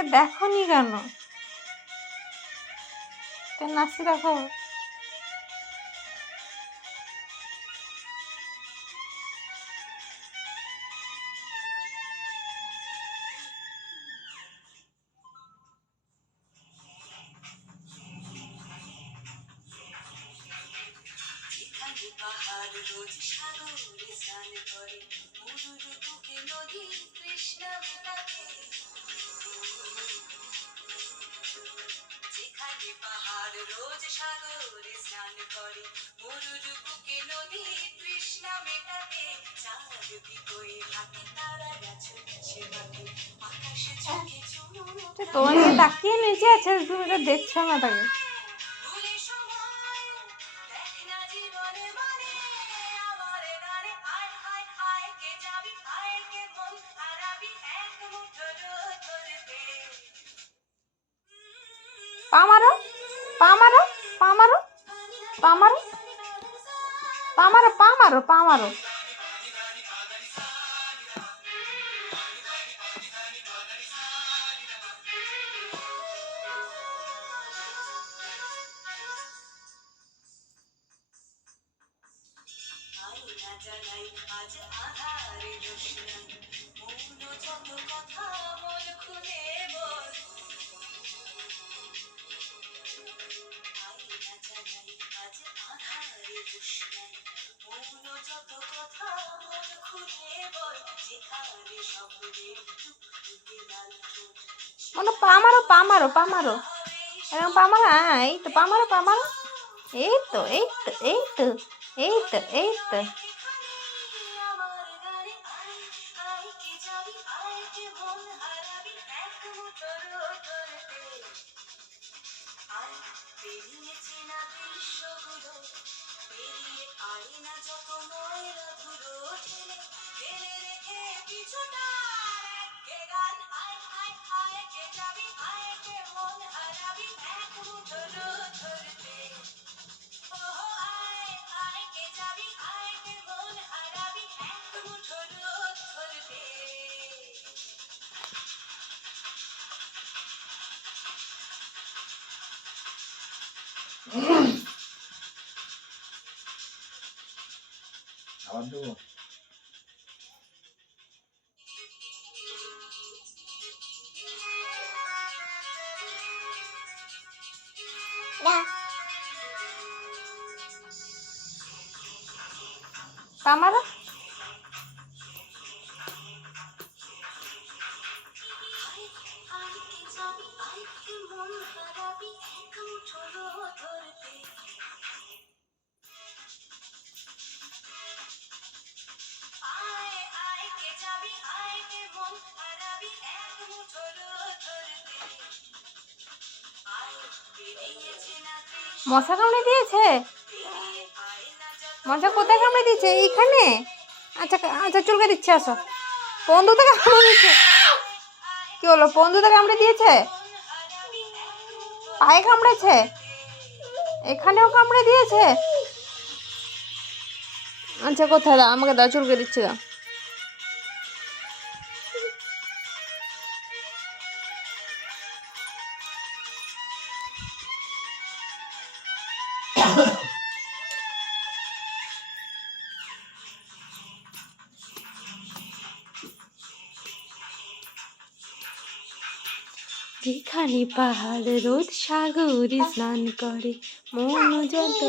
আগে দেখো নি কেন? নাচি রাখো। পাহাড় রোজ সাগরে স্নান করে, মরুর বুকে নদী তৃষ্ণা মেটাতে। যেখানে পাহাড় রোজ সাগরে স্নান করে, মরুর বুকে নদী তৃষ্ণা মেটাতে। চারদিকে হাতে তারারা ছুটছে মাঠে, আকাশে চোখে চুমু। তোমাকে তাকিয়ে নিচে আছে, তুমি এটা দেখছো না তাকে। পা মারো, পা মারো, পা মারো, পা মারো, পা মারো, পা মারো, পা মারো। আজ আধারে রোশনাই, মৌন যত কথা মন খুলে বল। আয়না জানাই আজ আধারে রোশনাই, মৌন যত কথা মন খুলে বল। যেখানে স্বপ্নের টুকটুকে লাল ঠোঁট, মানে পা মারো, পা মারো, পা মারো, এরকম পা মারো। হ্যাঁ, এই তো পা মারো, পা মারো। এই তো, এই তো, এই তো, এই তো, এই তো। আবার দেবো। পা মারো। মশা কামড়ে দিয়েছে? মশা কোথায় কামড়ে দিয়েছে? এইখানে? আচ্ছা আচ্ছা, চুলকে দিচ্ছে, আসো। পন্দুতে কামড়ে দিয়েছে? কি হলো, পন্দুতে কামড়ে দিয়েছে? পায়ে কামড়েছে? এখানেও কামড়ে দিয়েছে? আচ্ছা, কোথায় দাও, আমাকে দাও, চুলকে দিচ্ছে, দাও। যেখানে পাহাড় রোদ সাগরে স্নান করে, মন যত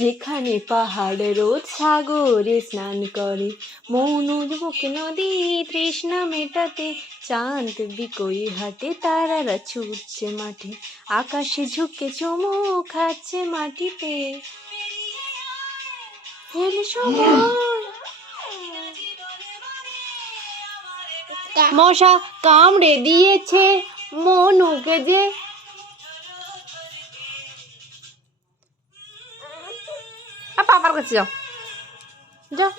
যেখানে পাহাড় রোদ সাগরে স্নান করে, মৌন বুকে নদী তৃষ্ণা মেটাতে। চাঁদ বিকই হাটে তারারা ছুটছে মাঠে, আকাশে ঝুঁকে চুমু খাচ্ছে মাটিতে। মশা কামড়ে দিয়েছে মনুকে যে। পাপার কাছে যাও, যাও।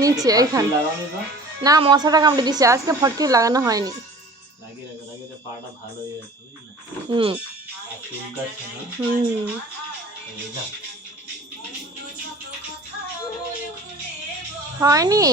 নিচে এইখানে না, মশাটা কামড়ে দিচ্ছে, আজকে ফটকে লাগানো হয়নি। লাগিয়ে রাখো, লাগিয়ে রাখো, পাটা ভালো হয়ে যাচ্ছে বুঝলি না? হুম আর চুলকাচ্ছে না। হুম এই যা। হয়নি